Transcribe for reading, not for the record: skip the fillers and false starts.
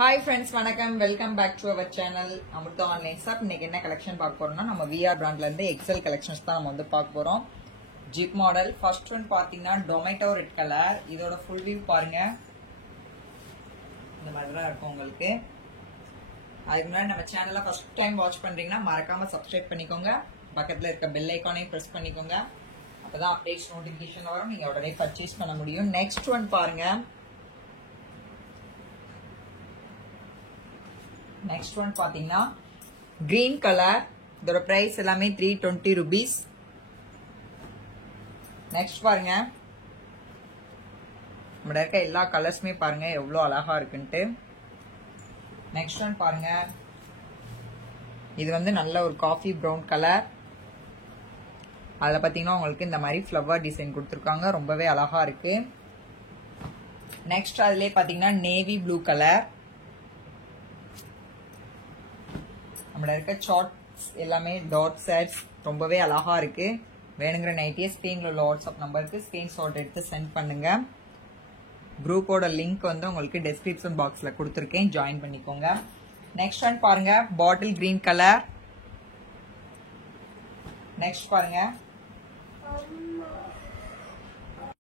Hi friends, வணக்கம். Welcome back to our channel. Amritha online shop. இன்னைக்கு என்ன கலெக்ஷன் பார்க்க போறோம்னா நம்ம VR பிராண்ட்ல இருந்து எக்ஸல் கலெக்ஷன்ஸ் தான் நம்ம வந்து பார்க்க போறோம். Zip model. ஃபர்ஸ்ட் ஒன் பாத்தீங்கன்னா டொமேட்டோ ரெட் கலர். இதோட ஃபுல் வியூ பாருங்க. இந்த மாதிரி தான் இருக்கும் உங்களுக்கு. அதுக்கு முன்னாடி நம்ம சேனலை ஃபர்ஸ்ட் டைம் வாட்ச் பண்றீங்கன்னா மறக்காம சப்ஸ்கிரைப் பண்ணிக்கோங்க. பக்கத்துல இருக்க பெல் ஐகானையும் பிரஸ் பண்ணிக்கோங்க. அப்பதான் அப்டேட்ஸ் நோட்டிபிகேஷன் வரும். நீங்க உடனே பர்ச்சேஸ் பண்ண முடியும். நெக்ஸ்ட் ஒன் பாருங்க. Next one பாத்தீங்கன்னா green color. இதோட price எல்லாமே 320 rupees. Next பாருங்க. நம்மட இருக்க எல்லா கலர்ஸ்மே பாருங்க எவ்வளவு அழகா இருக்குன்ட்டு. Next one பாருங்க. இது வந்து நல்ல ஒரு காஃபி ப்ரௌன் கலர். அதுல பாத்தீங்கன்னா உங்களுக்கு இந்த மாதிரி ஃப்ளவர் டிசைன் கொடுத்திருக்காங்க. ரொம்பவே அழகா இருக்கு. நெக்ஸ்ட் அதுலயே பாத்தீங்கன்னா நேவி ப்ளூ கலர். நம்மள இருக்க ஷார்ட்ஸ் எல்லாமே டாட் செட்ஸ் ரொம்பவே அழகா இருக்கு. வேணுங்கிற நைட்டியே ஸ்கிரீன்ல உள்ள வாட்ஸ்அப் நம்பருக்கு ஸ்கிரீன்ஷாட் எடுத்து சென்ட் பண்ணுங்க. குரூப்போட லிங்க் வந்து உங்களுக்கு டெஸ்கிரிப்ஷன் பாக்ஸ்ல கொடுத்துருக்கேன், ஜாயின் பண்ணிக்கோங்க. நெக்ஸ்ட் ஒன் பாருங்க, பாட்டில் கிரீன் கலர். நெக்ஸ்ட் பாருங்க